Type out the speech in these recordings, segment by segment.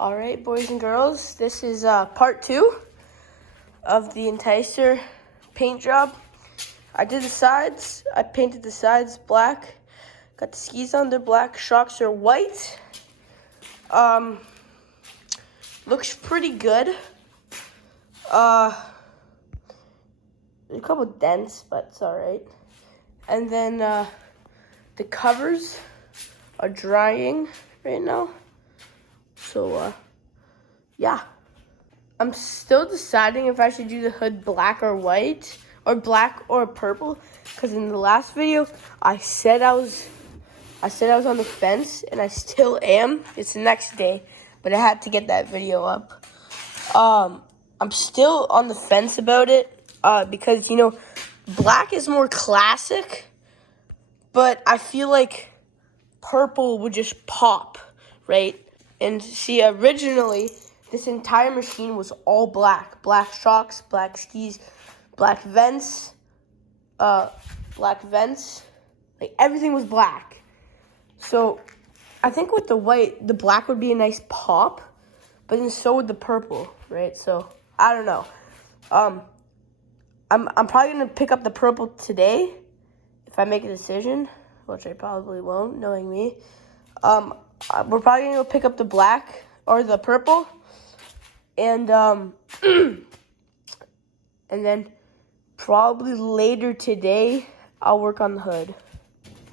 All right, boys and girls, this is part 2 of the enticer paint job. I did the sides. I painted the sides black. Got the skis on, they're black. Shocks are white. Looks pretty good. There's a couple dents, but it's all right. And then the covers are drying right now. So, yeah. I'm still deciding if I should do the hood black or white, or black or purple, because in the last video, I said I was on the fence, and I still am. It's the next day, but I had to get that video up. I'm still on the fence about it, because, black is more classic, but I feel like purple would just pop, right? And see, originally, this entire machine was all black. Black shocks, black skis, black vents, like everything was black. So I think with the white, the black would be a nice pop, but then so would the purple, right? So I don't know. I'm probably gonna pick up the purple today if I make a decision, which I probably won't, knowing me. We're probably gonna go pick up the black or the purple, and and then probably later today I'll work on the hood.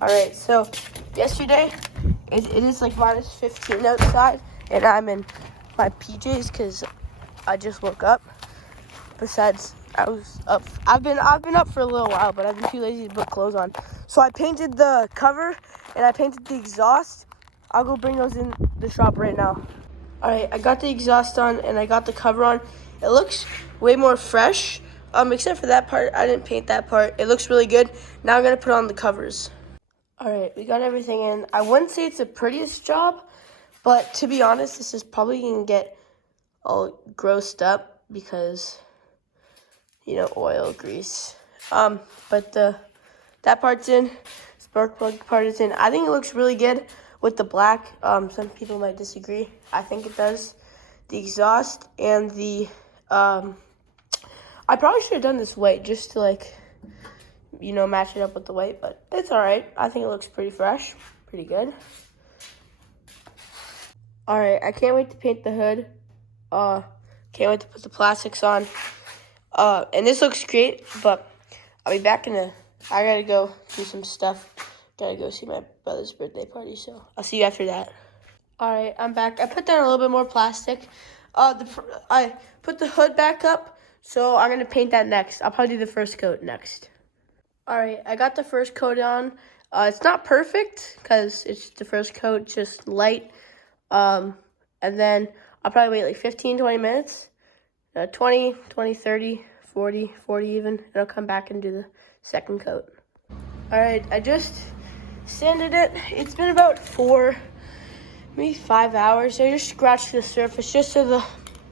All right, so yesterday it is like minus 15 outside, and I'm in my PJs because I just woke up. Besides, I was up. I've been up for a little while, but I've been too lazy to put clothes on. So I painted the cover and I painted the exhaust. I'll go bring those in the shop right now. All right, I got the exhaust on and I got the cover on. It looks way more fresh, except for that part. I didn't paint that part. It looks really good. Now I'm gonna put on the covers. All right, we got everything in. I wouldn't say it's the prettiest job, but to be honest, this is probably gonna get all grossed up because, oil, grease. But that part's in. Spark plug part is in. I think it looks really good with the black. Some people might disagree. I think it does. The exhaust and the I probably should have done this white just to match it up with the white, but it's all right. I think it looks pretty fresh, pretty good. All right, I can't wait to paint the hood. Can't wait to put the plastics on. And this looks great, but I'll be back I gotta go do some stuff. Gotta go see my brother's birthday party, so I'll see you after that. All right, I'm back. I put down a little bit more plastic. I put the hood back up, so I'm gonna paint that next. I'll probably do the first coat next. All right, I got the first coat on. It's not perfect because it's the first coat, just light. And then I'll probably wait like 15, 20 minutes. 20, 30, 40 even, and I'll come back and do the second coat. All right, I just sanded it. It's been about 4, maybe 5 hours. I just scratched the surface just so the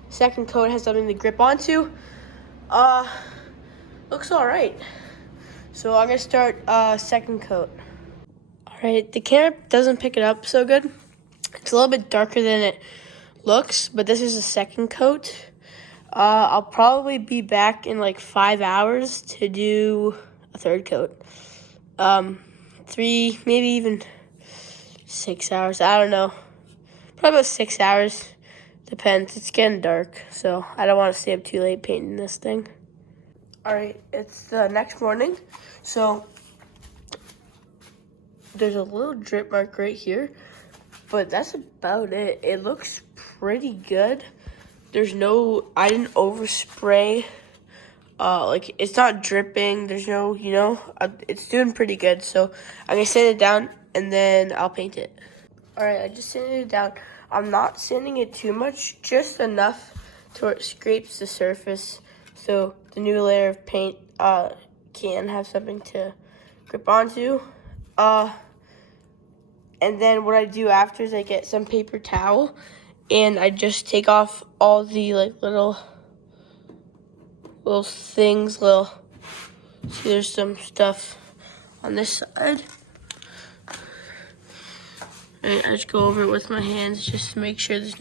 second coat has something to grip onto. Looks all right. So I'm gonna start second coat. All right, the camera doesn't pick it up so good. It's a little bit darker than it looks, but this is the second coat. I'll probably be back in like 5 hours to do a third coat. 3, maybe even 6 hours. I don't know. Probably about 6 hours. Depends. It's getting dark, so I don't want to stay up too late painting this thing. All right, it's the next morning. So there's a little drip mark right here, but that's about it. It looks pretty good. I didn't overspray. It's not dripping. There's no, it's doing pretty good. So I'm gonna sand it down and then I'll paint it. All right, I just sanded it down. I'm not sanding it too much, just enough to where it scrapes the surface. So the new layer of paint can have something to grip onto. And then what I do after is I get some paper towel and I just take off all the little things. See, there's some stuff on this side. Right, I just go over it with my hands just to make sure there's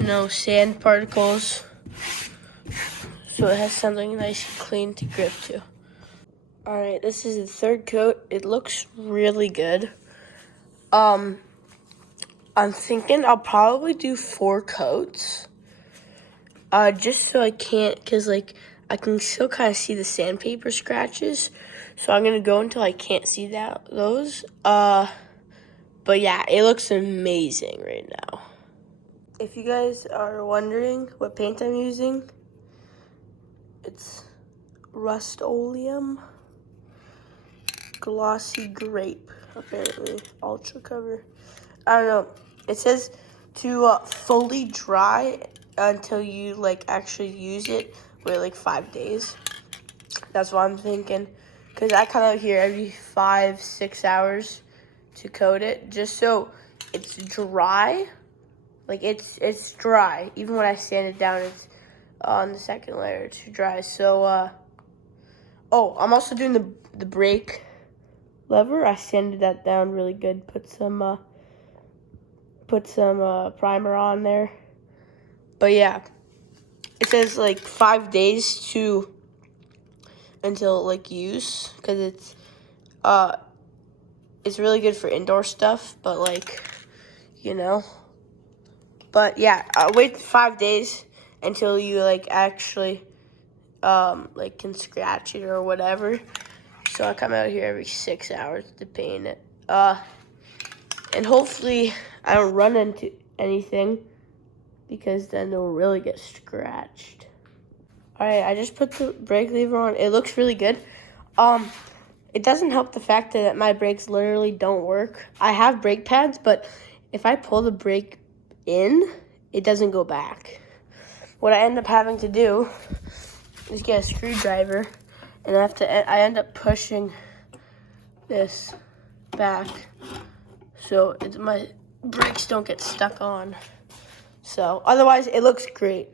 no sand particles. So it has something nice and clean to grip to. All right, this is the third coat. It looks really good. I'm thinking I'll probably do 4 coats. Just so I can't, cause like I can still kind of see the sandpaper scratches. So I'm gonna go until I can't see those. But yeah, it looks amazing right now. If you guys are wondering what paint I'm using, it's Rust-Oleum Glossy Grape, apparently, Ultra Cover. I don't know. It says to fully dry until you like actually use it. Wait like 5 days. That's what I'm thinking. Because I come out here every 5-6 hours to coat it, just so it's dry. Like it's dry. Even when I sand it down, it's on the second layer. It's dry. So oh, I'm also doing the brake lever. I sanded that down really good. Put some primer on there. But yeah, it says like 5 days until like use, because it's really good for indoor stuff. But like, you know. But yeah, wait 5 days until you like actually like can scratch it or whatever. So I come out here every 6 hours to paint it. And hopefully I don't run into anything, because then it'll really get scratched. All right, I just put the brake lever on. It looks really good. It doesn't help the fact that my brakes literally don't work. I have brake pads, but if I pull the brake in, it doesn't go back. What I end up having to do is get a screwdriver, and I end up pushing this back so my brakes don't get stuck on. So otherwise, it looks great.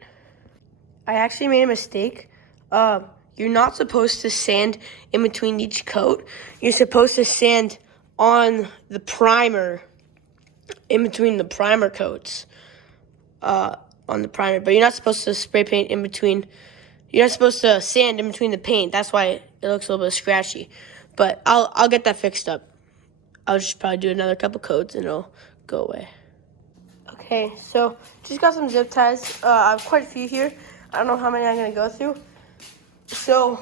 I actually made a mistake. You're not supposed to sand in between each coat. You're supposed to sand on the primer, in between the primer coats, on the primer. But you're not supposed to spray paint in between. You're not supposed to sand in between the paint. That's why it looks a little bit scratchy. But I'll get that fixed up. I'll just probably do another couple coats and it'll go away. Okay, so just got some zip ties. I have quite a few here. I don't know how many I'm gonna go through. So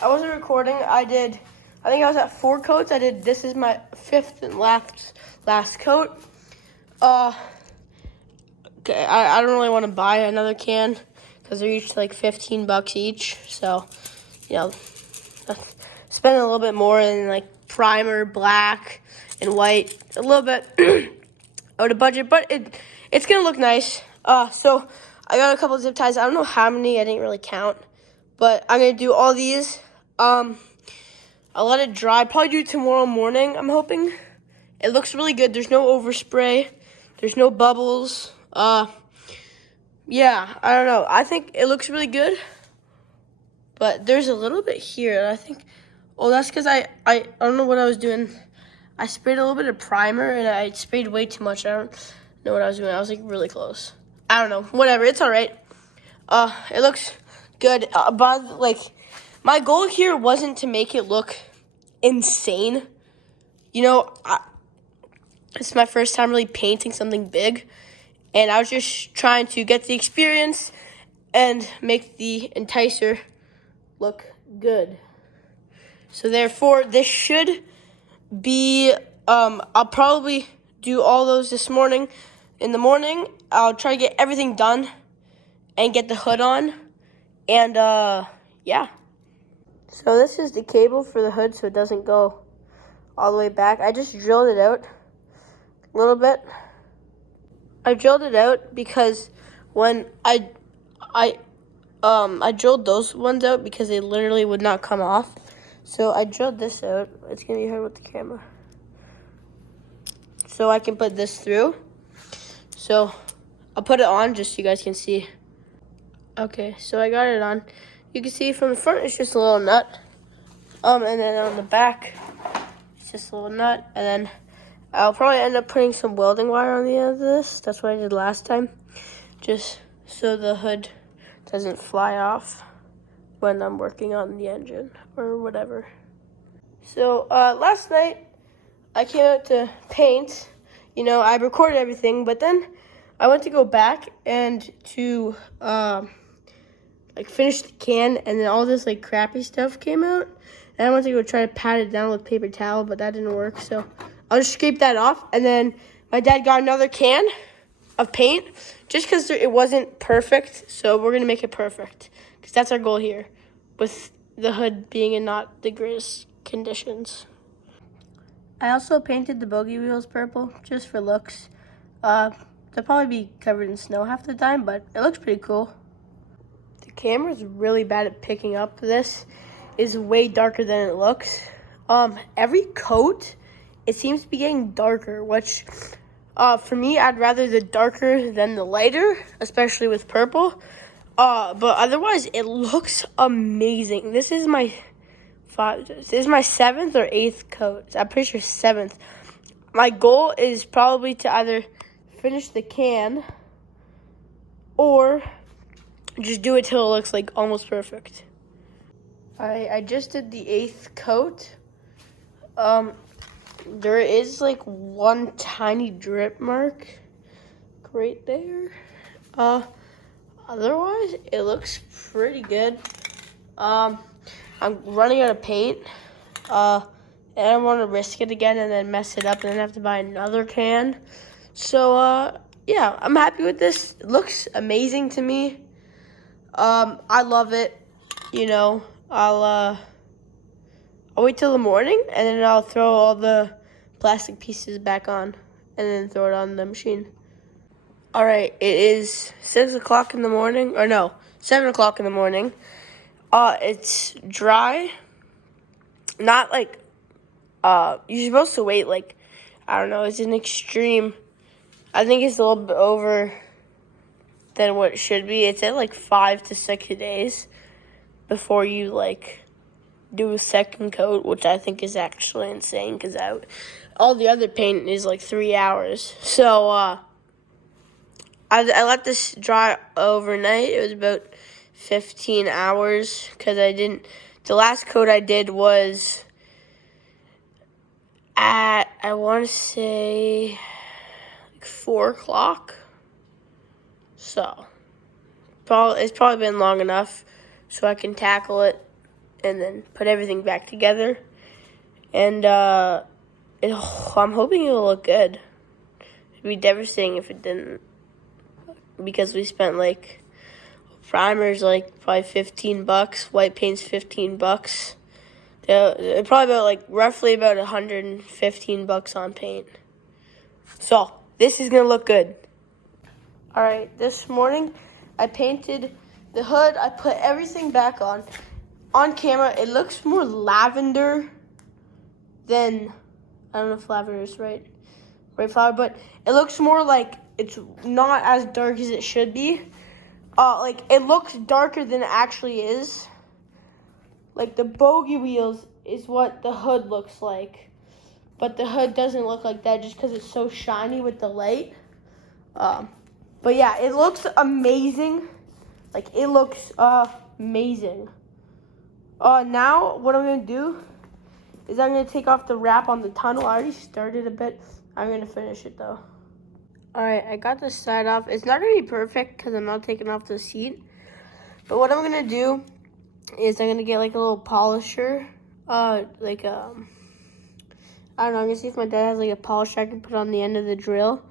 I wasn't recording. I think I was at 4 coats. This is my 5th and last coat. Okay, I don't really want to buy another can because they're each like $15 each. So, you know, spend a little bit more in like primer, black, and white. A little bit out of budget, but it's gonna look nice. So I got a couple of zip ties. I don't know how many. I didn't really count, but I'm gonna do all these. I'll let it dry. Probably do it tomorrow morning, I'm hoping. It looks really good. There's no overspray. There's no bubbles. Yeah, I don't know. I think it looks really good. But there's a little bit here. I think, oh, that's because I don't know what I was doing. I sprayed a little bit of primer, and I sprayed way too much. I don't know what I was doing. I was, like, really close. I don't know. Whatever. It's all right. It looks good. But, like, my goal here wasn't to make it look insane. You know, it's my first time really painting something big. And I was just trying to get the experience and make the enticer look good. So therefore, this should be, I'll probably do all those this morning. In the morning, I'll try to get everything done and get the hood on. And, yeah. So this is the cable for the hood so it doesn't go all the way back. I just drilled it out a little bit. I drilled it out because when I drilled those ones out because they literally would not come off. So I drilled this out. It's gonna be hard with the camera. So I can put this through. So I'll put it on just so you guys can see. Okay, so I got it on. You can see from the front it's just a little nut. And then on the back it's just a little nut. And then I'll probably end up putting some welding wire on the end of this. That's what I did last time, just so the hood doesn't fly off when I'm working on the engine or whatever. So last night I came out to paint. You know, I recorded everything, but then I went to go back and to like finish the can, and then all this like crappy stuff came out. And I went to go try to pat it down with paper towel, but that didn't work. So I'll just scrape that off. And then my dad got another can of paint just because it wasn't perfect. So we're going to make it perfect because that's our goal here with the hood being in not the greatest conditions. I also painted the bogey wheels purple just for looks. They'll probably be covered in snow half the time, but it looks pretty cool. The camera's really bad at picking up. This is way darker than it looks. Every coat, it seems to be getting darker, which for me, I'd rather the darker than the lighter, especially with purple. But otherwise, it looks amazing. This is my seventh or eighth coat. I'm pretty sure seventh. My goal is probably to either finish the can or just do it till it looks like almost perfect. I just did the eighth coat. There is like one tiny drip mark right there. Otherwise, it looks pretty good. I'm running out of paint. And I don't want to risk it again and then mess it up and then have to buy another can. So, yeah, I'm happy with this. It looks amazing to me. I love it. You know, I'll wait till the morning and then I'll throw all the plastic pieces back on and then throw it on the machine. All right, it is 6 o'clock in the morning, or no, 7 o'clock in the morning. It's dry. Not like, you're supposed to wait like, I don't know, it's an extreme. I think it's a little bit over than what it should be. It's at like 5 to 6 days before you like do a second coat, which I think is actually insane because all the other paint is like 3 hours. So I let this dry overnight. It was about 15 hours because the last coat I did was at, I want to say, like 4 o'clock. So it's probably been long enough so I can tackle it and then put everything back together. And I'm hoping it'll look good. It'd be devastating if it didn't, because we spent like primers like probably $15, white paint's $15. Probably about roughly about $115 on paint. So this is gonna look good. All right, this morning I painted the hood. I put everything back on. On camera, it looks more lavender than, I don't know if lavender is right flower, but it looks more like it's not as dark as it should be. Like it looks darker than it actually is. Like the bogey wheels is what the hood looks like, but the hood doesn't look like that just because it's so shiny with the light. But yeah, it looks amazing. Like it looks amazing. Now what I'm gonna do is I'm gonna take off the wrap on the tunnel. I already started a bit. I'm gonna finish it though. All right, I got this side off. It's not gonna be perfect because I'm not taking off the seat. But what I'm gonna do is I'm gonna get like a little polisher, I don't know. I'm gonna see if my dad has like a polisher I can put on the end of the drill,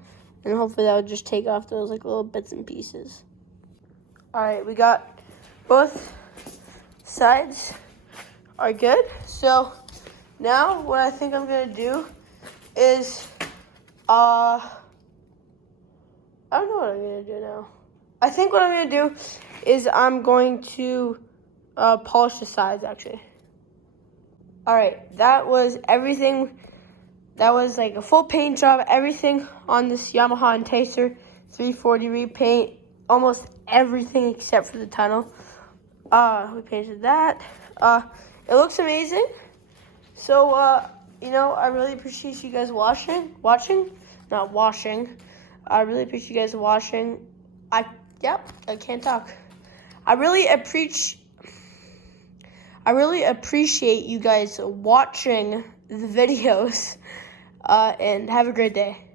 and hopefully that would just take off those like little bits and pieces. All right, we got both sides are good. So now what I think I'm gonna do is I don't know what I'm gonna do now. I think what I'm gonna do is I'm going to polish the sides actually. All right, that was everything. That was like a full paint job, everything on this Yamaha Enticer 340 repaint, almost everything except for the tunnel. We painted that. It looks amazing. So I really appreciate you guys not washing. I really appreciate you guys watching. I can't talk. I really appreciate you guys watching the videos, and have a great day.